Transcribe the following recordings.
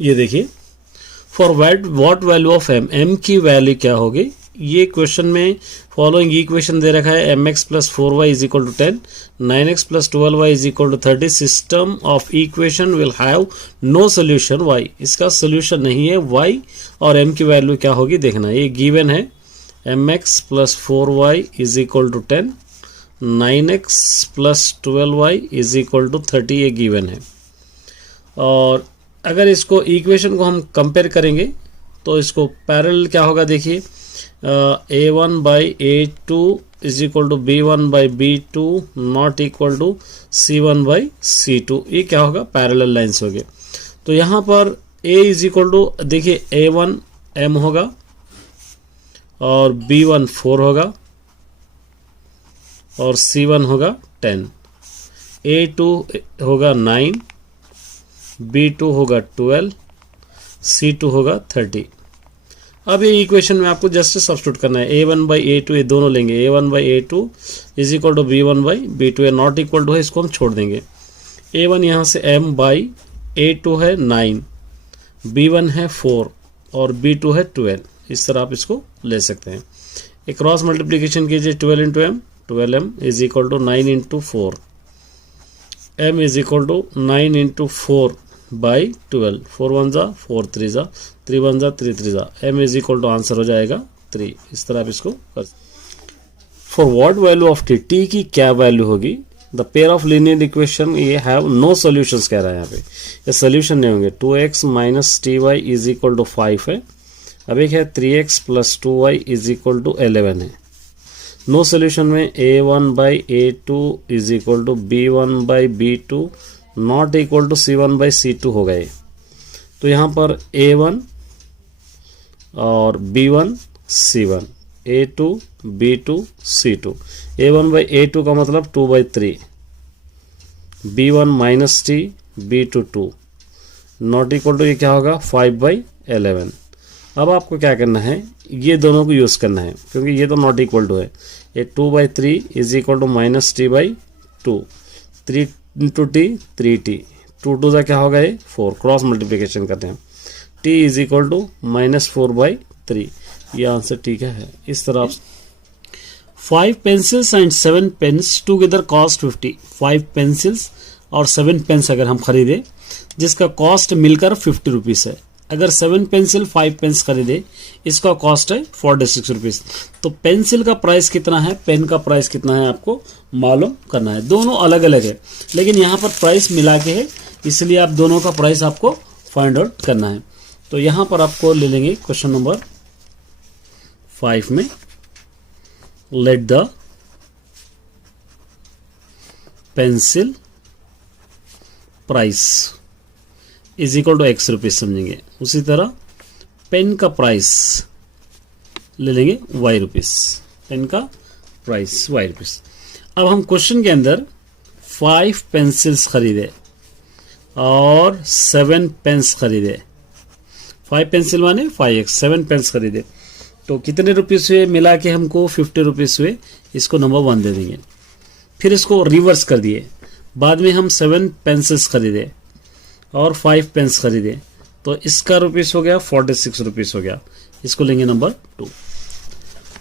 ये देखिए, for what value of M, M की वैल्यू क्या होगी। ये क्वेश्चन में फॉलोइंग इक्वेशन दे रखा है, M X plus 4y is equal to 10, 9x plus 12y is equal to 30, system of equation will have no solution y, इसका सोल्यूशन नहीं है y, और m की वैल्यू क्या होगी देखना। ये गिवन है, M X plus 4y is equal to 10, 9x plus 12y is equal to 30, ये गिवन है। और अगर इसको इक्वेशन को हम कंपेयर करेंगे तो इसको पैरेलल क्या होगा देखिए, a1 by a2 is equal to b1 by b2 not equal to c1 by c2, ये क्या होगा, पैरेलल लाइन्स हो गए। तो यहाँ पर a इज इक्वल टू देखिए a1 m होगा और b1 4 होगा और c1 होगा 10, a2 होगा 9, b2 होगा 12, c2 होगा 30। अब ये इक्वेशन में आपको जस्ट सब्स्टिट्यूट करना है, a1 बाई a2 ये दोनों लेंगे, a1 by a2 is equal to b1 by b2, ये नॉट इक्वल टू है, इसको हम छोड़ देंगे। a1 यहाँ से m बाई a2 है 9, b1 है 4 और b2 है 12, इस तरह आप इसको ले सकते हैं। एक क्रॉस मल्टीप्लीकेशन कीजिए, 12 into M, 12m is equal to 9 into 4, m is equal to 9 into 4 by 12, 4 1 जा 4 3 जा 3 1 जा 3 3 जा, m is equal to answer हो जाएगा 3। इस तरह आप इसको कर। For what value of T की क्या वैल्यू होगी, the pair of linear equation ये हैव नो सॉल्यूशंस कह रहा है यहाँ पे, ये सोल्यूशन नहीं होंगे। 2x minus T Y is equal to 5 है, अब एक है 3x plus 2y is equal to 11 है। नो सोल्यूशन में a1 by a2 is equal to b1 by b2 not equal to c1 by c2 हो गए। तो यहाँ पर a1 और b1 c1, a2 b2 c2, a1 by a2 का मतलब 2 by 3, b1 minus T b2 2 not equal to ये क्या होगा 5 बाई 11। अब आपको क्या करना है, ये दोनों को यूज़ करना है क्योंकि ये तो नॉट इक्वल टू है। ये 2 by 3 is equal to minus T by 2, 3 into T 3t, 2 2 का क्या होगा ये 4, क्रॉस मल्टीप्लिकेशन करते हैं, t is equal to minus 4 by 3, ये आंसर ठीक है। इस तरह 5 pencils and 7 pens together cost 50, 5 pencils और 7 पेन्स अगर हम खरीदे जिसका कॉस्ट मिलकर 50 रुपीज़ है, अगर 7 पेंसिल 5 पेन्स खरीदे इसका कॉस्ट है 46 रुपीज़। तो पेंसिल का प्राइस कितना है, पेन का प्राइस कितना है आपको मालूम करना है। दोनों अलग अलग है लेकिन यहाँ पर प्राइस मिला के है, इसलिए आप दोनों का प्राइस आपको फाइंड आउट करना है। तो यहाँ पर आपको ले लेंगे क्वेश्चन नंबर 5 में, let the pencil price is equal to x rupees समझेंगे। उसी तरह पेन का प्राइस ले लेंगे y रुपीज़, पेन का प्राइस y रुपीज़। अब हम क्वेश्चन के अंदर 5 पेंसिल्स खरीदे और 7 पेन्स खरीदे, 5 पेंसिल माने 5x, 7 पेन्स खरीदे तो कितने रुपीस हुए, मिला के हमको 50 रुपीस हुए, इसको नंबर 1 दे देंगे। फिर इसको रिवर्स कर दिए, बाद में हम 7 पेंसिल्स खरीदे और 5 पेन्स खरीदे तो इसका रुपीस हो गया 46 रुपीस हो गया, इसको लेंगे नंबर 2।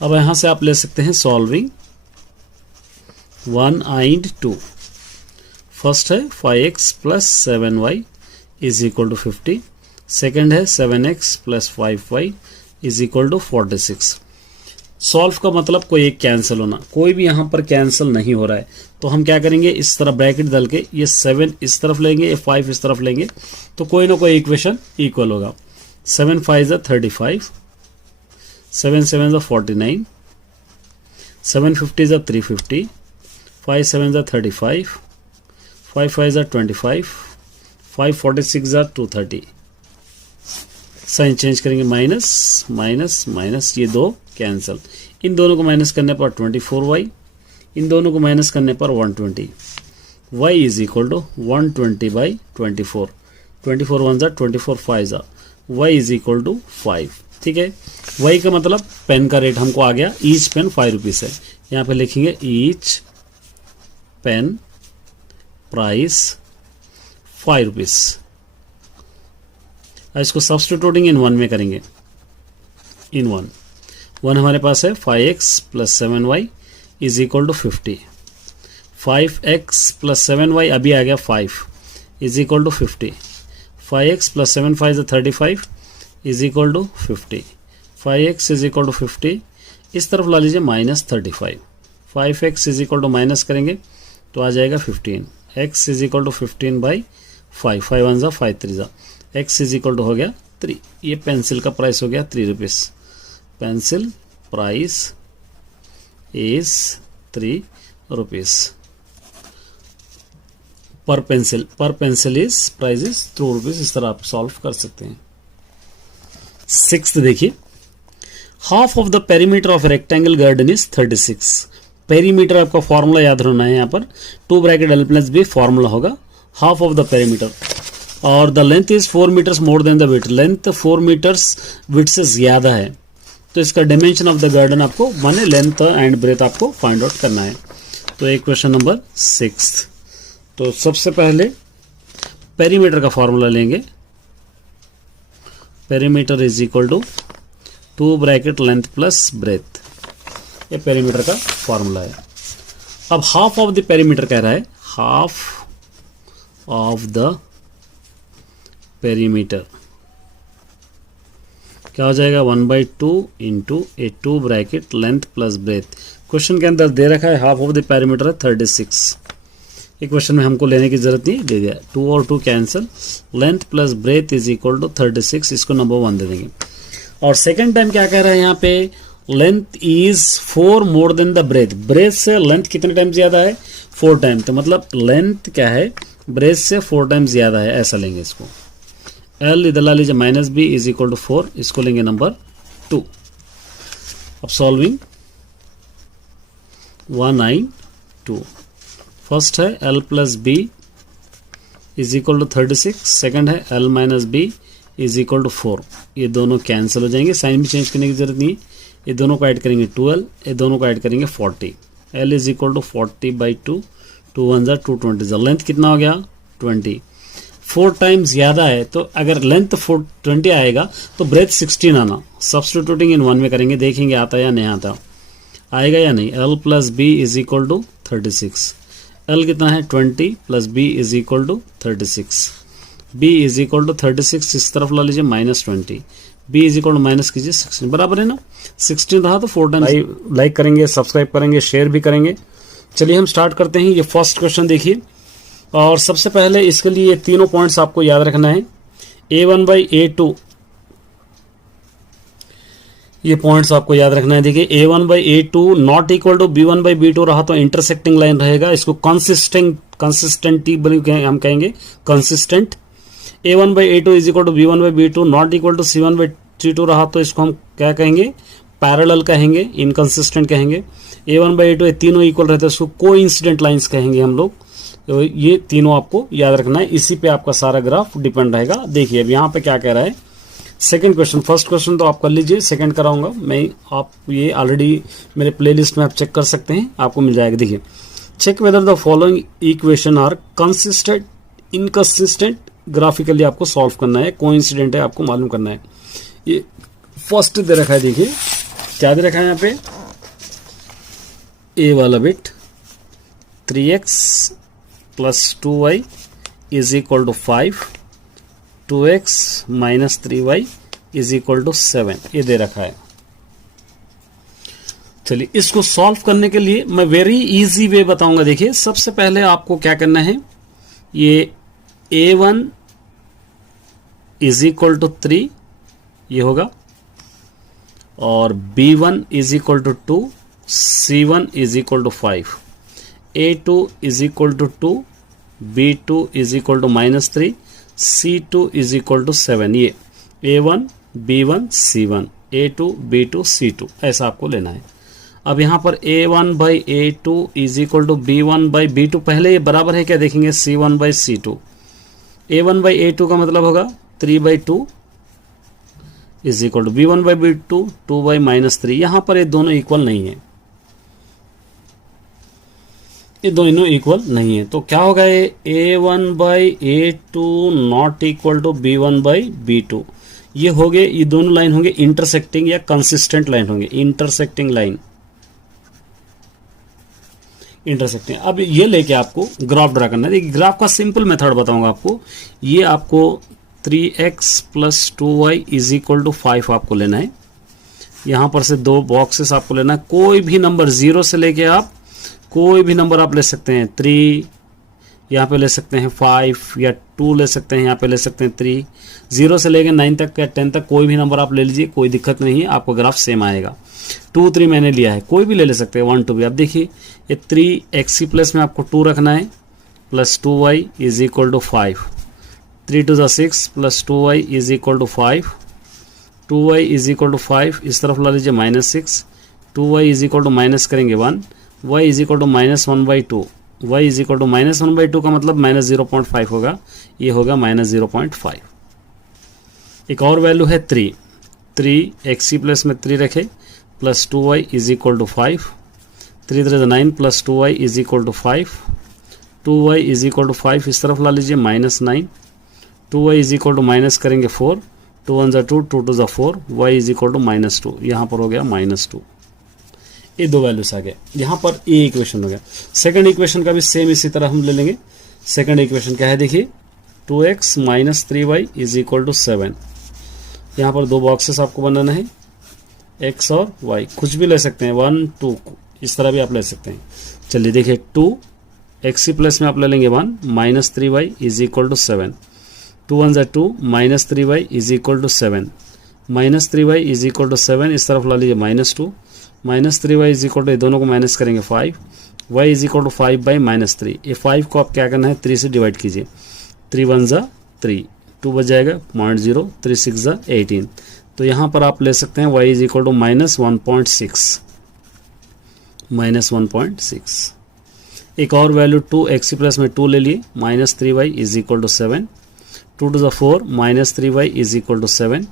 अब यहाँ से आप ले सकते हैं सॉल्विंग 1 एंड 2। फर्स्ट है 5x plus 7y is equal to 50, second है 7x plus 5y is equal to 46। Solve का मतलब कोई एक कैंसिल होना, कोई भी यहाँ पर कैंसिल नहीं हो रहा है तो हम क्या करेंगे, इस तरफ ब्रैकेट डाल के ये 7 इस तरफ लेंगे, ये 5 इस तरफ लेंगे तो कोई ना कोई इक्वेशन इक्वल होगा। 7 5 जा 35, 7 7 जा 49, 7 50 जा 350, 5 7 जा 35, 5 5 जा 25, 5 46 जा 230। साइन चेंज करेंगे, माइनस माइनस माइनस, ये दो कैंसिल, इन दोनों को माइनस करने पर 24y, इन दोनों को माइनस करने पर 120, y is equal to 120 by 24, 24 1 जा 24 5 जा, y इज इक्वल टू 5। ठीक है, y का मतलब पेन का रेट हमको आ गया, ईच पेन 5 रुपीज़ है, यहाँ पे लिखेंगे ईच पेन प्राइस 5 रुपीज़। इसको सब्स्टिट्यूटिंग इन 1 में करेंगे, इन 1 हमारे पास है 5x plus 7y is equal to 50। 5x plus 7y अभी आ गया 5 is equal to 50। 5x plus 7 5 35 is equal to 50। 5x is equal to 50, इस तरफ ला लीजिए -35। 5x is equal to minus करेंगे तो आ जाएगा 15। x is equal to 15 by 5, 5 1 जा 5 3 जा, x इज इक्वल टू हो गया 3। ये पेंसिल का प्राइस हो गया 3 rupees. Pencil price is 3 rupees per pencil. Per pencil is price is 3 rupees. इस तरह आप सॉल्व कर सकते हैं। 6th देखिए, half of the perimeter of rectangle garden is 36। Perimeter आपका फॉर्मूला याद रहना है, यहाँ पर 2 bracket l plus B formula होगा हाफ ऑफ द पेरीमीटर, और the length is 4 metres more than the width. Length 4 metres width से ज्यादा है, तो इसका डायमेंशन ऑफ द गार्डन आपको माने लेंथ एंड ब्रेथ आपको फाइंड आउट करना है। तो एक क्वेश्चन नंबर 6। तो सबसे पहले पेरीमीटर का फॉर्मूला लेंगे। Perimeter is equal to 2 bracket length plus breadth, ये पेरीमीटर का फॉर्मूला है। अब हाफ ऑफ द पेरीमीटर कह रहा है, हाफ ऑफ द पेरीमीटर क्या हो जाएगा 1/2 इंटू ए 2 bracket length plus breath. Question के अंदर दे रखा है हाफ ऑफ द पेरीमीटर है 36। ये क्वेश्चन में हमको लेने की जरूरत नहीं, दे दिया 2 और 2 cancel, length plus breadth is equal to 36, इसको नंबर 1 दे देंगे। और सेकंड टाइम क्या कह रहा है यहाँ पे, length is 4 more than the breadth. Breadth से लेंथ कितने टाइम ज्यादा है 4 टाइम, तो मतलब लेंथ क्या है ब्रेथ से 4 टाइम ज्यादा है, ऐसा लेंगे इसको। L इधर ला लीजिए -b इज इक्वल टू 4, इसको लेंगे नंबर 2। अब सॉल्विंग 192। फर्स्ट है L plus B is equal to 36, second है L minus B is equal to 4। ये दोनों कैंसिल हो जाएंगे, साइन भी चेंज करने की जरूरत नहीं। ये दोनों को ऐड करेंगे 12, ये दोनों को ऐड करेंगे 40। L इज इक्वल टू 40/2, 2 1 जा 220। लेंथ कितना हो गया 20। 4 टाइम्स ज्यादा है, तो अगर लेंथ 20 आएगा तो ब्रेथ 16 आना। सब्स्टिट्यूटिंग इन 1 में करेंगे, देखेंगे आता या नहीं आता, आएगा या नहीं। L plus B is equal to 36। L कितना है 20 plus b is equal to 36। b is equal to 36, इस तरफ ला लीजिए -20। b is equal to minus कीजिए 16, बराबर है ना। 16 रहा तो 4 टाइम्स। लाइक करेंगे, सब्सक्राइब करेंगे, शेयर भी करेंगे। चलिए हम स्टार्ट करते हैं। ये फर्स्ट क्वेश्चन देखिए, और सबसे पहले इसके लिए तीनों पॉइंट्स आपको याद रखना है। a1/a2, ये पॉइंट्स आपको याद रखना है। देखिए a1/a2 not equal to b1/b2 रहा तो इंटरसेक्टिंग लाइन रहेगा, इसको कंसिस्टेंटी हम कहेंगे, consistent. a1/a2 is equal to b1/b2 not equal to c1/c2 रहा तो इसको हम क्या कहेंगे, पैरेलल कहेंगे, इनकंसिस्टेंट कहेंगे। a1/a2 ये तीनों इक्वल रहते हैं, इसको कोइंसिडेंट लाइंस कहेंगे हम लोग। तो ये तीनों आपको याद रखना है, इसी पे आपका सारा ग्राफ डिपेंड रहेगा। देखिए अब यहाँ पे क्या कह रहा है, सेकंड क्वेश्चन। फर्स्ट क्वेश्चन तो आप कर लीजिए, सेकंड कराऊंगा मैं। आप ये ऑलरेडी मेरे प्लेलिस्ट में आप चेक कर सकते हैं, आपको मिल जाएगा। देखिए, check whether the following equation are consistent, inconsistent. Graphically आपको सॉल्व करना है, कोइंसिडेंट है आपको मालूम करना है। ये फर्स्ट दे रखा है, देखिए क्या दे रखा है यहाँ पे, ए वाला bit 3x plus 2y is equal to 5, 2x minus 3y is equal to 7, ये दे रखा है। चलिए इसको सॉल्व करने के लिए मैं वेरी इजी वे बताऊंगा। देखिए सबसे पहले आपको क्या करना है, ये a1 इज इक्वल टू 3 ये होगा, और b1 is equal to 2, c1 is equal to 5, a2 is equal to 2, b2 is equal to -3, c2 is equal to 7। ये a1 b1 c1, a2 b2 c2 ऐसा आपको लेना है। अब यहाँ पर a1/a2 is equal to b1/b2, पहले ये बराबर है क्या देखेंगे, c1/c2। a1/a2 का मतलब होगा 3/2 इज इक्वल टू b1/b2 2/-3। यहाँ पर ये दोनों इक्वल नहीं है, ये दोनों इक्वल नहीं है, तो क्या होगा ये A1/A2 not equal to B1/B2। ये हो गए, ये दोनों लाइन होंगे इंटरसेक्टिंग या कंसिस्टेंट लाइन होंगे, इंटरसेक्टिंग लाइन, इंटरसेक्टिंग। अब ये लेके आपको ग्राफ ड्रा करना है। देखिए ग्राफ का सिंपल मेथड बताऊंगा आपको। ये आपको 3x + 2y is equal to 5 आपको लेना है। यहां पर से दो बॉक्सेस आपको लेना है, कोई भी नंबर 0 से लेके आप कोई भी नंबर आप ले सकते हैं, 3 यहाँ पे ले सकते हैं, 5 या 2 ले सकते हैं, यहाँ पे ले सकते हैं 3। 0 से लेके 9 तक या 10 तक कोई भी नंबर आप ले लीजिए, कोई दिक्कत नहीं है, आपको ग्राफ सेम आएगा। 2 3 मैंने लिया है, कोई भी ले सकते हैं, 1 2 भी। अब देखिए ये 3x प्लस में आपको 2 रखना है, plus 2y is equal to 5। 3 2 = 6 plus 2y is equal to 5। 2y is equal to 5, इस तरफ ला लीजिए -6। 2y is equal to minus करेंगे 1, y is equal to -1/2। y is equal to -1/2 का मतलब -0.5 होगा, ये होगा -0.5। एक और वैल्यू है 3। 3x प्लस में 3 रखे, plus 2y is equal to 5। 3 3 = 9 plus 2y is equal to 5। 2y is equal to 5, इस तरफ ला लीजिए -9। 2y is equal to minus करेंगे 4। 2 1 = 2, 2 2 = 4, y इज इक्वल टू -2। यहाँ पर हो गया -2। ये दो वैल्यूज आ गए। यहाँ पर ये इक्वेशन हो गया। सेकंड इक्वेशन का भी सेम इसी तरह हम ले लेंगे। सेकंड इक्वेशन क्या है देखिए, 2x - 3y is equal to 7। यहाँ पर दो बॉक्सेस आपको बनाना है, x और y, कुछ भी ले सकते हैं, 1 2, इस तरह भी आप ले सकते हैं। चलिए देखिए 2x प्लस में आप ले लेंगे 1, -3y is equal to 7। 2 1 = 2, -3y is equal to 7। -3y is equal to 7, इस तरफ ला लीजिए -2। -3y इज इक्वल टू, दोनों को माइनस करेंगे 5। y is equal to 5/-3। ये 5 को आप क्या करना है, 3 से डिवाइड कीजिए। 3 1 = 3, 2 बच जाएगा 0.0, 3 6 = 18। तो यहाँ पर आप ले सकते हैं y इज इक्वल टू -1.6, -1.6। एक और वैल्यू 2x प्लस में 2 ले लिए, -3y is equal to 7। 2 2 = 4, -3y is equal to 7।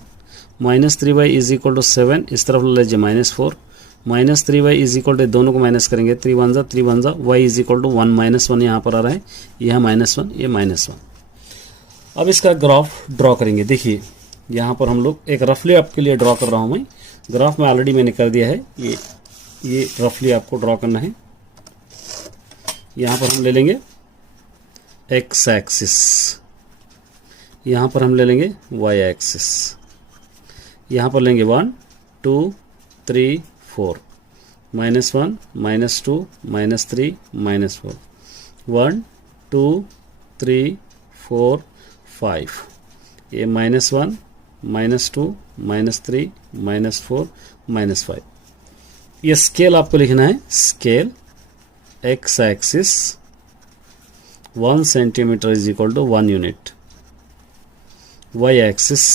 -3y is equal to 7, इस तरफ ले लीजिए -4। -3y इज इक्वल टू, दोनों को माइनस करेंगे, 3 1 = 3 1 = y इज इक्वल टू 1 -1 यहाँ पर आ रहा है, यह -1, ये -1। अब इसका ग्राफ ड्रॉ करेंगे। देखिए यहाँ पर हम लोग एक रफली आपके लिए ड्रॉ कर रहा हूँ मैं, ग्राफ में ऑलरेडी मैंने कर दिया है। ये रफली आपको ड्रॉ करना है। यहाँ पर हम ले लेंगे x एक्सिस, यहाँ पर हम ले लेंगे y एक्सिस, यहाँ पर लेंगे 1 2 3 4, -1 -2 -3 -4, 1 2 3 4 5, ये -1 -2 -3 -4 -5। ये स्केल आपको लिखना है, scale x axis 1 centimetre is equal to 1 unit, y axis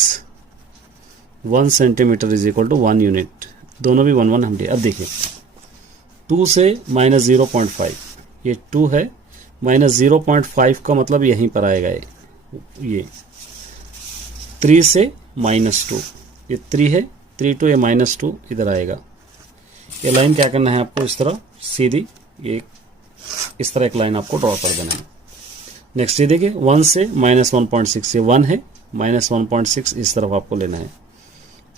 1 centimetre is equal to 1 unit, दोनों भी 1 1 हम दिए। अब देखिए 2 से -0.5, ये 2 है, -0.5 का मतलब यहीं पर आएगा ये 3 से -2, ये 3 है, 3 2, ये -2 इधर आएगा। ये लाइन क्या करना है आपको, इस तरह सीधी, ये इस तरह एक लाइन आपको ड्रॉ कर देना है। नेक्स्ट ये देखिए 1 से -1.6, ये 1 है, -1.6 इस तरफ आपको लेना है।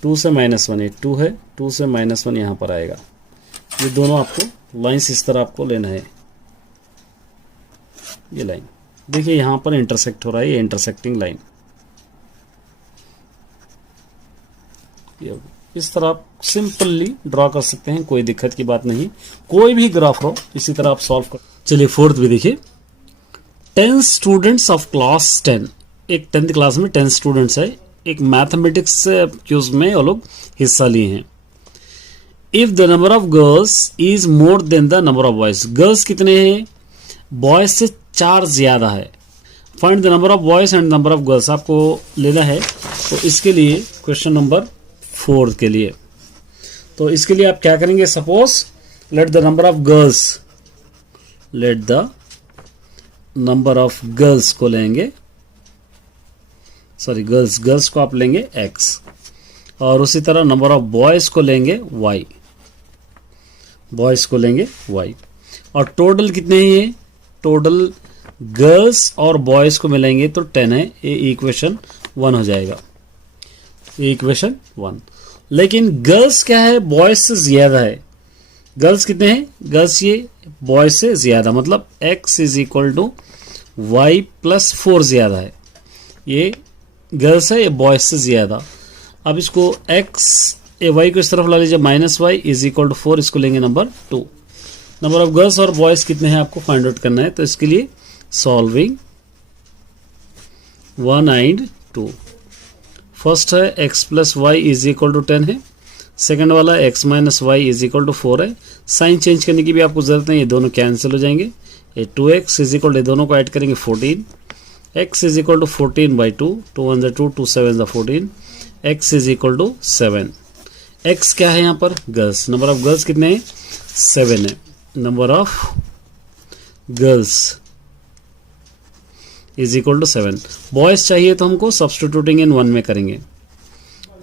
2 से -1, ये 2 है, 2 से -1 यहाँ पर आएगा। ये दोनों आपको लाइन्स इस तरह आपको लेना है। ये लाइन देखिए यहाँ पर इंटरसेक्ट हो रहा है, ये इंटरसेक्टिंग लाइन, इस तरह आप सिंपली ड्रॉ कर सकते हैं, कोई दिक्कत की बात नहीं। कोई भी ग्राफ हो इसी तरह आप सॉल्व कर। चलिए फोर्थ भी देखिए, 10 स्टूडेंट्स ऑफ क्लास 10, एक 10th क्लास में 10 स्टूडेंट्स है, एक मैथमेटिक्स क्यूज में वो लोग हिस्सा लिए हैं। If the number of girls is more than the number of boys, girls कितने हैं, बॉयज से 4 ज्यादा है। Find the number of boys and number of girls आपको लेना है। तो इसके लिए क्वेश्चन नंबर 4 के लिए, तो इसके लिए आप क्या करेंगे, suppose let the number of girls, let the number of girls को लेंगे, सॉरी गर्ल्स को आप लेंगे x, और उसी तरह नंबर ऑफ बॉयज को लेंगे y, बॉयज को लेंगे y। और टोटल कितने हैं ये, टोटल गर्ल्स और बॉयज को मिलेंगे तो 10 है, ये इक्वेशन 1 हो जाएगा, इक्वेशन 1। लेकिन गर्ल्स क्या है, बॉयज से ज्यादा है, गर्ल्स कितने हैं, गर्ल्स ये बॉयज से ज्यादा, मतलब x is equal to y plus 4 ज्यादा है, ये गर्ल्स है, ये बॉयज से ज्यादा। अब इसको x ए वाई को इस तरफ ला लीजिए, minus y is equal to 4, इसको लेंगे नंबर 2। नंबर ऑफ गर्ल्स और बॉयज कितने हैं आपको फाइंड आउट करना है, तो इसके लिए सॉल्विंग 1 एंड 2। फर्स्ट है x plus y is equal to 10 है, सेकंड वाला x minus y is equal to 4 है। साइन चेंज करने की भी आपको जरूरत नहीं, ये दोनों कैंसिल हो जाएंगे। ये 2x इज इक्वल टू, दोनों को ऐड करेंगे 14, x is equal to 14 by 2, 2 1 2, 2 7 14, x is equal to 7। x क्या है यहाँ पर, गर्ल्स, नंबर ऑफ गर्ल्स कितने हैं, 7 है, number of girls is equal to 7। Boys चाहिए तो हमको सब्स्टिट्यूटिंग इन 1 में करेंगे,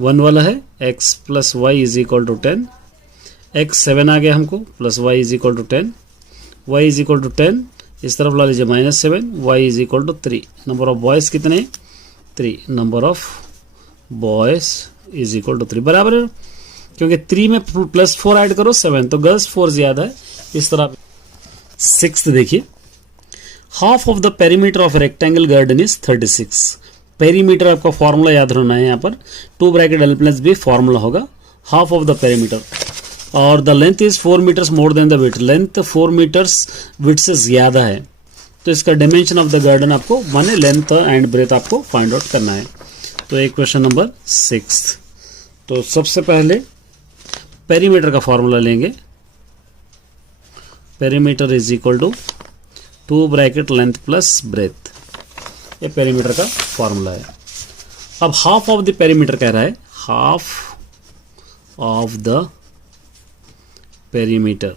1 वाला है x plus y is equal to 10, x 7 आ गया हमको, plus y is equal to 10, y is equal to 10, इस तरफ ला लीजिए -7, y is equal to 3। Number of boys कितने, 3, number of boys is equal to 3, बराबर है, क्योंकि 3 में प्लस 4 ऐड करो 7, तो गर्ल्स 4 ज्यादा है, इस तरह। 6th देखिए, half of the perimeter of rectangle garden is 36। Perimeter आपका फॉर्मूला याद रहना है, यहाँ पर 2 bracket l plus B formula होगा, हाफ ऑफ द पेरीमीटर, और the length is 4 metres more than the width, length 4 metres width से ज्यादा है, तो इसका डायमेंशन ऑफ द गार्डन आपको माने लेंथ एंड ब्रेथ आपको फाइंड आउट करना है। तो एक क्वेश्चन नंबर 6। तो सबसे पहले पेरीमीटर का फॉर्मूला लेंगे, perimeter is equal to 2 bracket length plus breadth, ये पेरीमीटर का फॉर्मूला है। अब हाफ ऑफ द पेरीमीटर कह रहा है, हाफ ऑफ द पेरीमीटर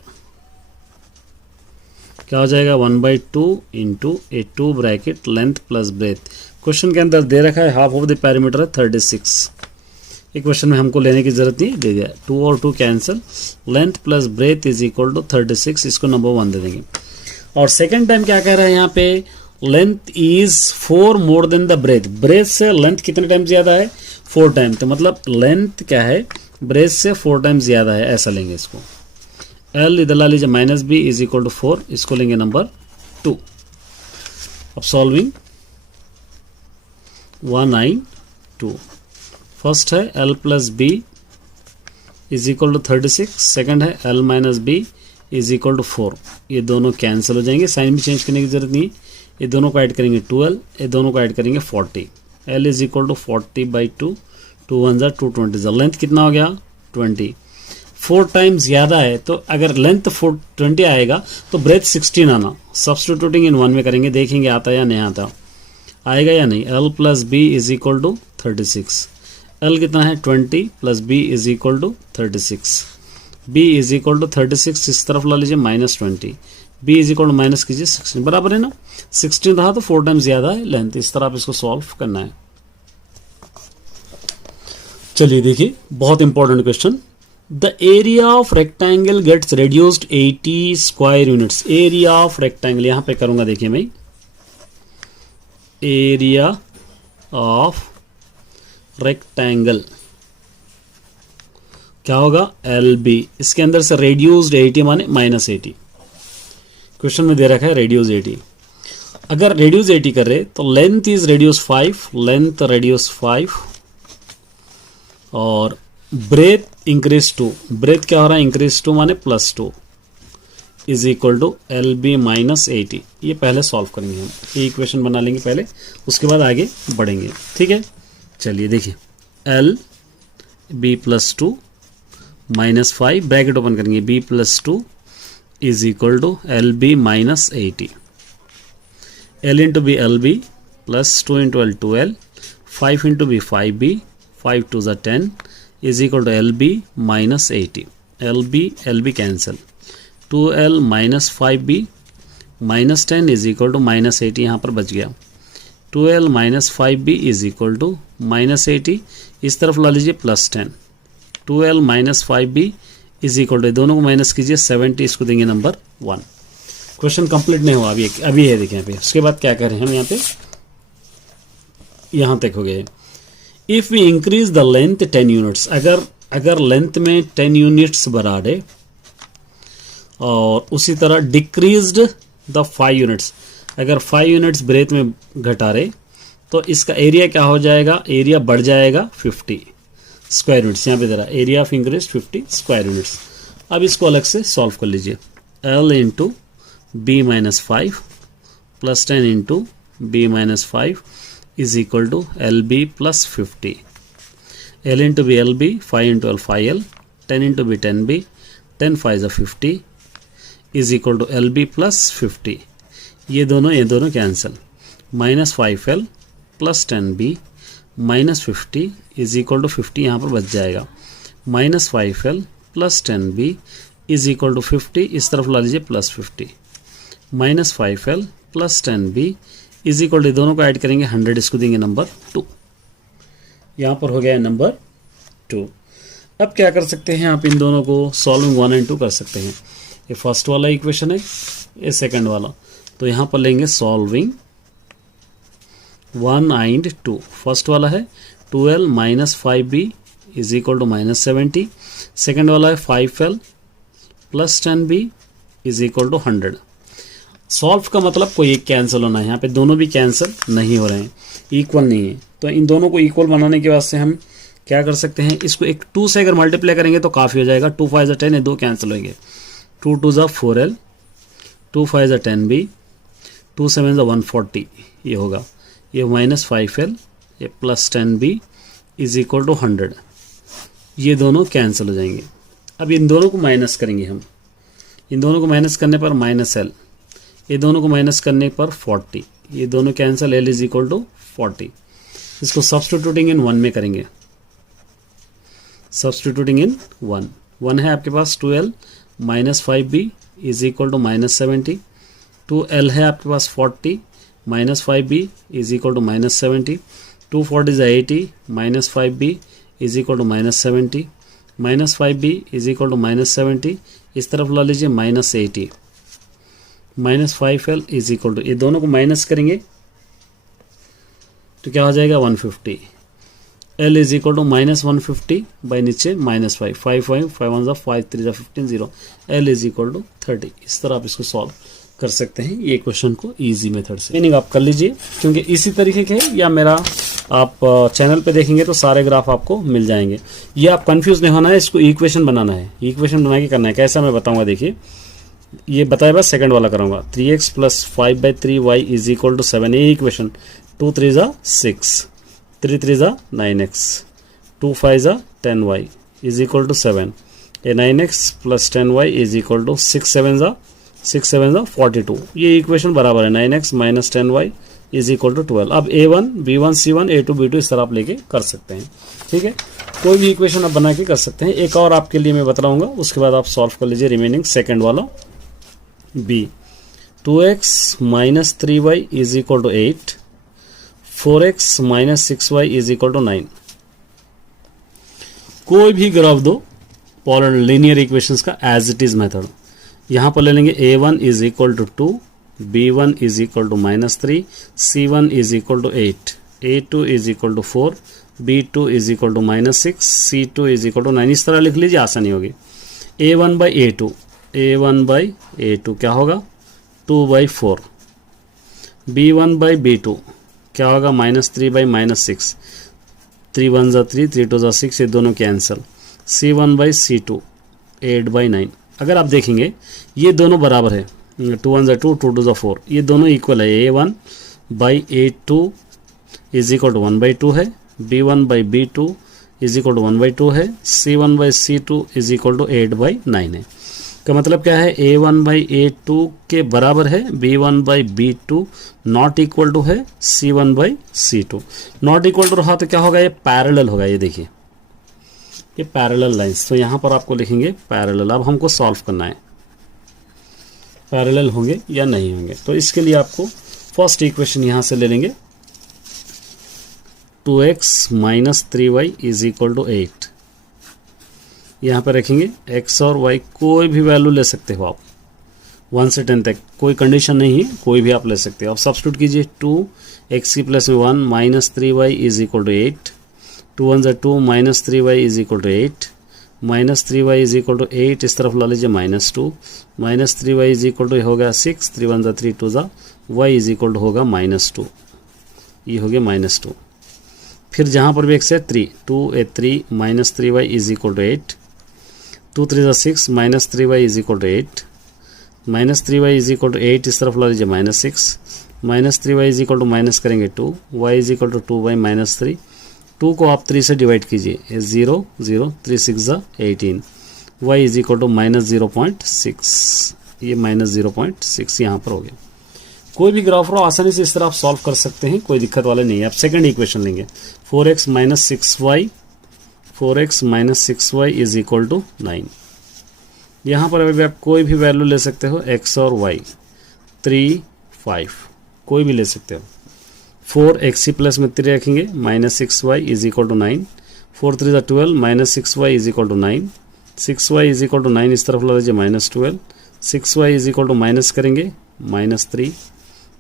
क्या हो जाएगा, 1/2 इंटू ए 2 bracket length plus breath. Question के अंदर दे रखा है हाफ ऑफ द पेरीमीटर है 36, ये क्वेश्चन में हमको लेने की जरूरत नहीं, दे दिया 2 और 2 cancel, length plus breadth is equal to 36, इसको नंबर 1 दे देंगे। और सेकेंड टाइम क्या कह रहा है यहाँ पे, length is 4 more than the breadth, breadth से लेंथ कितने टाइम ज्यादा है, 4 टाइम, तो मतलब लेंथ क्या है, ब्रेथ से 4 टाइम ज्यादा है, ऐसा लेंगे इसको। L इधर ला लीजिए -b इज इक्वल टू 4, इसको लेंगे नंबर 2। अब सॉल्विंग 1 9 2, फर्स्ट है L plus B is equal to 36, second है L minus B is equal to 4, ये दोनों कैंसिल हो जाएंगे, साइन भी चेंज करने की जरूरत नहीं, ये दोनों को ऐड करेंगे 12, ये दोनों को ऐड करेंगे 40, L is equal to 40/2, 2 1 220, length कितना हो गया 20, 4 टाइम ज्यादा है, तो अगर लेंथ 20 आएगा तो ब्रेथ 16 आना, सब्स्टिट्यूटिंग इन 1 में करेंगे, देखेंगे आता या नहीं आता, आएगा या नहीं। L plus B is equal to 36, L कितना है 20 plus b is equal to 36, b is equal to 36, इस तरफ ला लीजिए -20, b is equal to minus कीजिए 16, बराबर है ना, 16 रहा तो 4 टाइम ज्यादा है लेंथ, इस तरह आप इसको सॉल्व करना है। चलिए देखिए, बहुत important question, the area of rectangle gets reduced 80 square units, area of rectangle यहां पे करूंगा, देखिए मैं, एरिया ऑफ रेक्टेंगल क्या होगा LB, इसके अंदर से रेड्यूस्ड 80 माने -80, क्वेश्चन में दे रखा है रेड्यूस 80, अगर रेड्यूस 80 कर रहे तो length is reduce 5, length reduce 5, और ब्रेथ इंक्रीज 2, ब्रेथ क्या हो रहा है इंक्रीज 2 माने +2 इज इक्वल टू LB -80, ये पहले सॉल्व करेंगे हम, ये इक्वेशन बना लेंगे पहले, उसके बाद आगे बढ़ेंगे, ठीक है। चलिए देखिए, LB +2 -5 ब्रैकेट ओपन करेंगे, B +2 is equal to LB -80, L into b LB plus 2 into L 2L, 5 into b 5B, 5 2 ज़ा 10 is equal to LB -80, LB cancel, 2L -5B -10 is equal to -80, यहाँ पर बच गया, 2L -5B is equal to -80, इस तरफ ला लीजिए +10, 2L -5B is equal to, दोनों को माइनस कीजिए 70, इसको देंगे नंबर 1। क्वेश्चन कंप्लीट नहीं हुआ अभी है, देखिए यहाँ पे। उसके बाद क्या करें हम यहाँ पे, यहाँ तक हो गए। If we increase the length 10 units, अगर लेंथ में 10 यूनिट्स बढ़ा दे और उसी तरह डिक्रीज्ड द 5 यूनिट्स, अगर 5 यूनिट्स ब्रेथ में घटा रहे तो इसका एरिया क्या हो जाएगा, एरिया बढ़ जाएगा 50 स्क्वायर यूनिट्स। यहाँ पे दे रहा area of increase 50 square units. अब इसको अलग से सॉल्व कर लीजिए। L into b minus 5 plus 10 into b minus 5 is equal to l b plus 50। L into b l b, 5 into l 5L, 10 into b 10B, 10 5 50 is equal to l b plus 50। ये दोनों cancel. Minus 5L plus 10B minus 50 is equal to 50 यहाँ पर बच जाएगा। Minus 5L plus 10B is equal to 50, इस तरफ ला लीजिए plus 50। Minus 5L plus 10B is equal to, दोनों को ऐड करेंगे 100, इसको देंगे नंबर 2। यहाँ पर हो गया नंबर 2। अब क्या कर सकते हैं आप, इन दोनों को सॉल्विंग 1 एंड 2 कर सकते हैं। ये फर्स्ट वाला इक्वेशन है, ये सेकंड वाला। तो यहाँ पर लेंगे सॉल्विंग 1 एंड 2। फर्स्ट वाला है 2L minus 5B is equal to minus 70। Second वाला है 5L plus 10B is equal to 100। Solve का मतलब कोई एक कैंसिल होना है, यहाँ पे दोनों भी कैंसिल नहीं हो रहे हैं, इक्वल नहीं है। तो इन दोनों को इक्वल बनाने के वास्ते हम क्या कर सकते हैं, इसको एक 2 से अगर मल्टीप्लाई करेंगे तो काफ़ी हो जाएगा। 2 5 10, ये 2 कैंसिल होंगे। 2 2 4L, 2 5 10B, 2 7 140 ये होगा। ये माइनस 5L, ये plus 10B is equal to 100। ये दोनों कैंसिल हो जाएंगे। अब इन दोनों को माइनस करेंगे हम। इन दोनों को माइनस करने पर माइनस L, ये दोनों को माइनस करने पर 40, ये दोनों cancel. L is equal to 40। इसको सब्स्टिट्यूटिंग इन 1 में करेंगे। सब्स्टिट्यूटिंग इन 1 है आपके पास 2L minus 5B is equal to minus 70। 2L है आपके पास 40 minus 5B is equal to minus 70। 2 40 80 minus 5B is equal to minus 70। Minus 5B is equal to minus 70, इस तरफ ला लीजिए minus 80। Minus 5L is equal to, ये दोनों को माइनस करेंगे तो क्या हो जाएगा 150। L is equal to minus 150 by नीचे minus 5, 5 5 5 1 5 3 15 0। L is equal to 30। इस तरह आप इसको सॉल्व कर सकते हैं ये क्वेश्चन को इजी मेथड से। मीनिंग आप कर लीजिए, क्योंकि इसी तरीके के या मेरा आप चैनल पे देखेंगे तो सारे ग्राफ आपको मिल जाएंगे। ये आप कंफ्यूज नहीं होना है, इसको इक्वेशन बनाना है। इक्वेशन बना के करना है, कैसा मैं बताऊंगा। देखिए ये बताए बस सेकंड वाला करूंगा। 3x plus 5/3y is equal to 7, ये equation. 2 3 6, 3 3 9x, 2 5 10y is equal to 7। ये 9x plus 10y is equal to 6 7 42। ये इक्वेशन बराबर है 9x minus 10y is equal to 12। अब A1 B1 C1 A2 B2 इस तरह आप लेके कर सकते हैं। ठीक है, कोई भी इक्वेशन आप बना के कर सकते हैं। एक और आपके लिए मैं बताऊंगा, उसके बाद आप सॉल्व कर लीजिए रिमेनिंग सेकंड वाला B। 2x minus 3y is equal to 8, 4x minus 6y is equal to 9। कोई भी ग्राफ दो पोलर लीनियर इक्वेशंस का एज इट इज मेथड। यहां पर ले लेंगे A1 is equal to 2, B1 is equal to minus 3, C1 is equal to 8, A2 is equal to 4, B2 is equal to minus 6, C2 is equal to 9। इस तरह लिख लीजिए, आसानी होगी। A1 by A2, A1 by A2 क्या होगा 2 by 4। B1 by B2 क्या होगा माइनस 3 बाई माइनस 6, 3 1 जा 3, 3 2 जा 6, ये दोनों cancel. C1 by C2 8 by 9। अगर आप देखेंगे ये दोनों बराबर है, 2 1 जा 2, 2 2 जा 4, ये दोनों इक्वल है। A1 by A2 is equal to 1 by 2 है, B1 by B2 is equal to 1 by 2 है, C1 by C2 is equal to 8 by 9 है। का मतलब क्या है, A1 बाई A2 के बराबर है, B1 by B2 not equal to है C1 by C2। Not equal to रहा तो क्या होगा, ये पैरेलल होगा। ये देखिए ये पैरेलल लाइंस, तो यहाँ पर आपको लिखेंगे पैरेलल। अब हमको सॉल्व करना है पैरेलल होंगे या नहीं होंगे। तो इसके लिए आपको फर्स्ट इक्वेशन यहाँ से ले लेंगे, 2x minus 3y is equal to 8। यहाँ पर रखेंगे x और y, कोई भी वैल्यू ले सकते हो आप। 1 से 10 तक, कोई कंडीशन नहीं है, कोई भी आप ले सकते हो। अब सब्स्टिट्यूट कीजिए, 2x की प्लस में 1 minus 3y is equal to 8, 2 1 2 minus 3y is equal to 8, minus 3y is equal to 8, इस तरफ ला लीजिए -2, minus 3y is equal to हो गया 6, 3 1 3 2 y इज इक्वल टू होगा -2, ये हो गया -2। फिर जहाँ पर भी x है 3, 2 3 minus 3y is equal to 8, 2 3 6 minus 3y is equal to 8, minus 3y is equal to 8, इस तरफ ला लीजिए -6, minus 3y is equal to minus करेंगे 2, y इज इक्वल टू 2y माइनस 3, 2 को आप 3 से डिवाइड कीजिए, 0 0 3 6 18, y इज इक्वल टू -0.6, ये -0.6 यहाँ पर हो गया। कोई भी ग्राफ हो आसानी से इस तरह आप सॉल्व कर सकते हैं, कोई दिक्कत वाले नहीं है। आप सेकंड इक्वेशन लेंगे, 4x minus 6y is equal to 9। यहाँ पर अभी आप कोई भी वैल्यू ले सकते हो, x और y, 3 5 कोई भी ले सकते हो। 4x प्लस में 3 रखेंगे, -6y is equal to 9, 4 3 12 -6y is equal to 9, 6y is equal to 9, इस तरफ ला लीजिए -12, 6y is equal to minus करेंगे -3,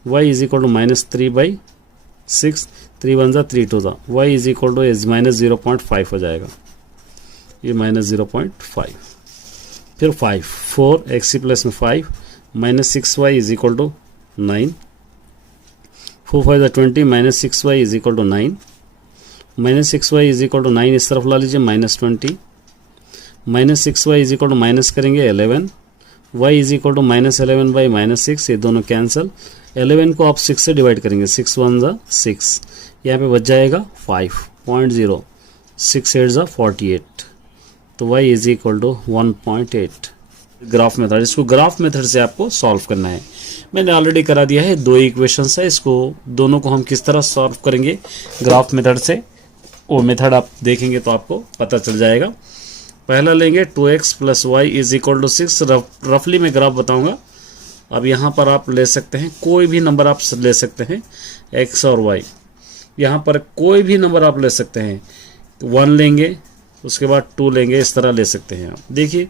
y is equal to -3/6, 3 1 3 2 y is equal to -0.5 हो जाएगा, ये -0.5। फिर 5, 4x प्लस में 5 -6y is equal to 9, 4 5 20 -6y is equal to 9, -6y is equal to 9, इस तरफ ला लीजिए -20, -6y is equal to minus करेंगे 11, y इज इक्वल टू -11/-6, ये दोनों कैंसिल, 11 को आप 6 से डिवाइड करेंगे, 6 1 6, यहाँ पे बच जाएगा 5.0, 6 8 48, तो y is equal to 1.8। Graph method, इसको ग्राफ मेथड से आपको सॉल्व करना है। मैंने ऑलरेडी करा दिया है, 2 इक्वेशंस है, इसको दोनों को हम किस तरह सॉल्व करेंगे ग्राफ मेथड से, वो मेथड आप देखेंगे तो आपको पता चल जाएगा। पहला लेंगे 2x plus y is equal to 6, रफली मैं ग्राफ बताऊंगा। अब यहाँ पर आप ले सकते हैं, कोई भी नंबर आप ले सकते हैं, x और y, यहाँ पर कोई भी नंबर आप ले सकते हैं, 1 लेंगे, उसके बाद 2 लेंगे, इस तरह ले सकते हैं आप। देखिए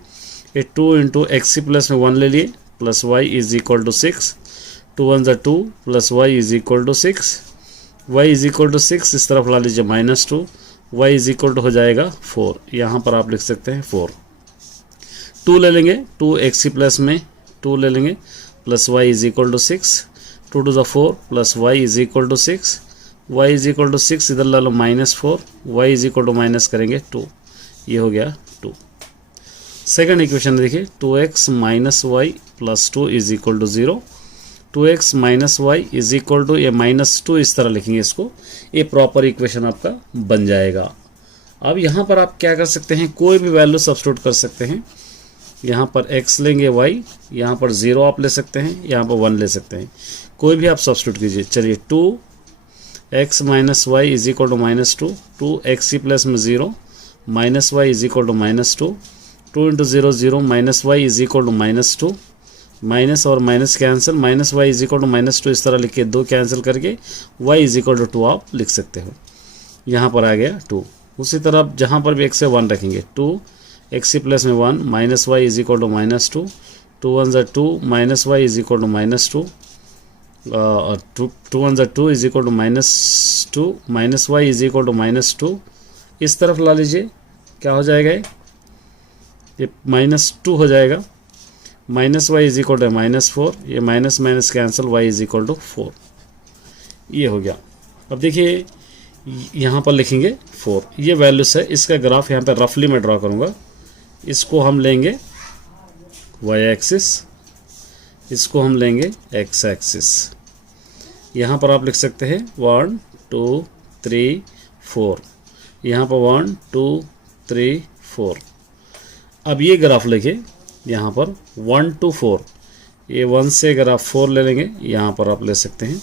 ये 2 इंटू एक्स प्लस में 1 ले लिए, plus y is equal to 6, 2 1 2 plus y is equal to 6, y is equal to 6, इस तरफ ला लीजिए -2, वाई इज इक्वल टू हो जाएगा 4, यहाँ पर आप लिख सकते हैं 4। 2 ले लेंगे, 2 एक्स प्लस में 2 ले लेंगे, plus y is equal to 6, 2 2 4 plus y is equal to 6, y is equal to 6, इधर ला लो -4, y is equal to minus करेंगे 2, ये हो गया 2। सेकंड इक्वेशन देखिए, 2x minus y plus 2 is equal to 0, 2x minus y is equal to, ये -2 इस तरह लिखेंगे इसको, ये प्रॉपर इक्वेशन आपका बन जाएगा। अब यहाँ पर आप क्या कर सकते हैं, कोई भी वैल्यू सब्स्टिट्यूट कर सकते हैं। यहाँ पर x लेंगे, y, यहाँ पर 0 आप ले सकते हैं, यहाँ पर 1 ले सकते हैं, कोई भी आप सब्स्टिट्यूट कीजिए। चलिए 2x minus y is equal to -2, 2x plus में 0 minus y is equal to -2, 2 into 0 0 minus y is equal to -2, minus और minus cancel, minus y is equal to -2 इस तरह लिख के 2 कैंसिल करके y इज इक्वल टू 2 आप लिख सकते हो, यहाँ पर आ गया 2। उसी तरह जहाँ पर भी x से 1 रखेंगे, 2x प्लस में 1 minus y is equal to -2, 2 1 2 minus y is equal to -2, 2 1 2 is equal to -2, minus y is equal to -2, इस तरफ ला लीजिए, क्या हो जाएगा, ये -2 हो जाएगा, minus y is equal to -4, ये minus minus cancel, y is equal to 4, ये हो गया। अब देखिए यहाँ पर लिखेंगे 4, ये वैल्यूस है, इसका ग्राफ यहाँ पे रफली मैं ड्रॉ करूँगा। इसको हम लेंगे y एक्सिस, इसको हम लेंगे x एक्सिस। यहाँ पर आप लिख सकते हैं 1 2 3 4, यहाँ पर 1 2 3 4। अब ये ग्राफ लेके यहाँ पर 1 to 4, ये 1 से अगर आप 4 ले लेंगे, यहाँ पर आप ले सकते हैं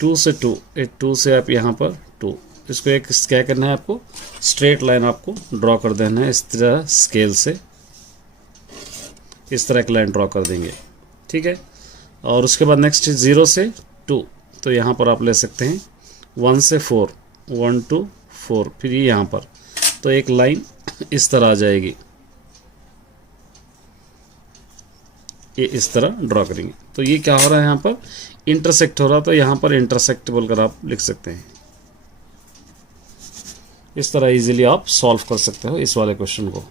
2 से 2, 2 से आप यहाँ पर 2, इसको एक क्या करना है, आपको स्ट्रेट लाइन आपको ड्रॉ कर देना है, इस तरह स्केल से इस तरह एक लाइन ड्रॉ कर देंगे, ठीक है। और उसके बाद नेक्स्ट 0 से 2, तो यहाँ पर आप ले सकते हैं 1 से 4, 1 to 4, फिर ये यहाँ पर, तो एक लाइन इस तरह आ जाएगी, ये इस तरह ड्रॉ करेंगे। तो ये क्या हो रहा है, यहाँ पर इंटरसेक्ट हो रहा, तो यहाँ पर इंटरसेक्ट बोलकर आप लिख सकते हैं। इस तरह इजीली आप सॉल्व कर सकते हो इस वाले क्वेश्चन को।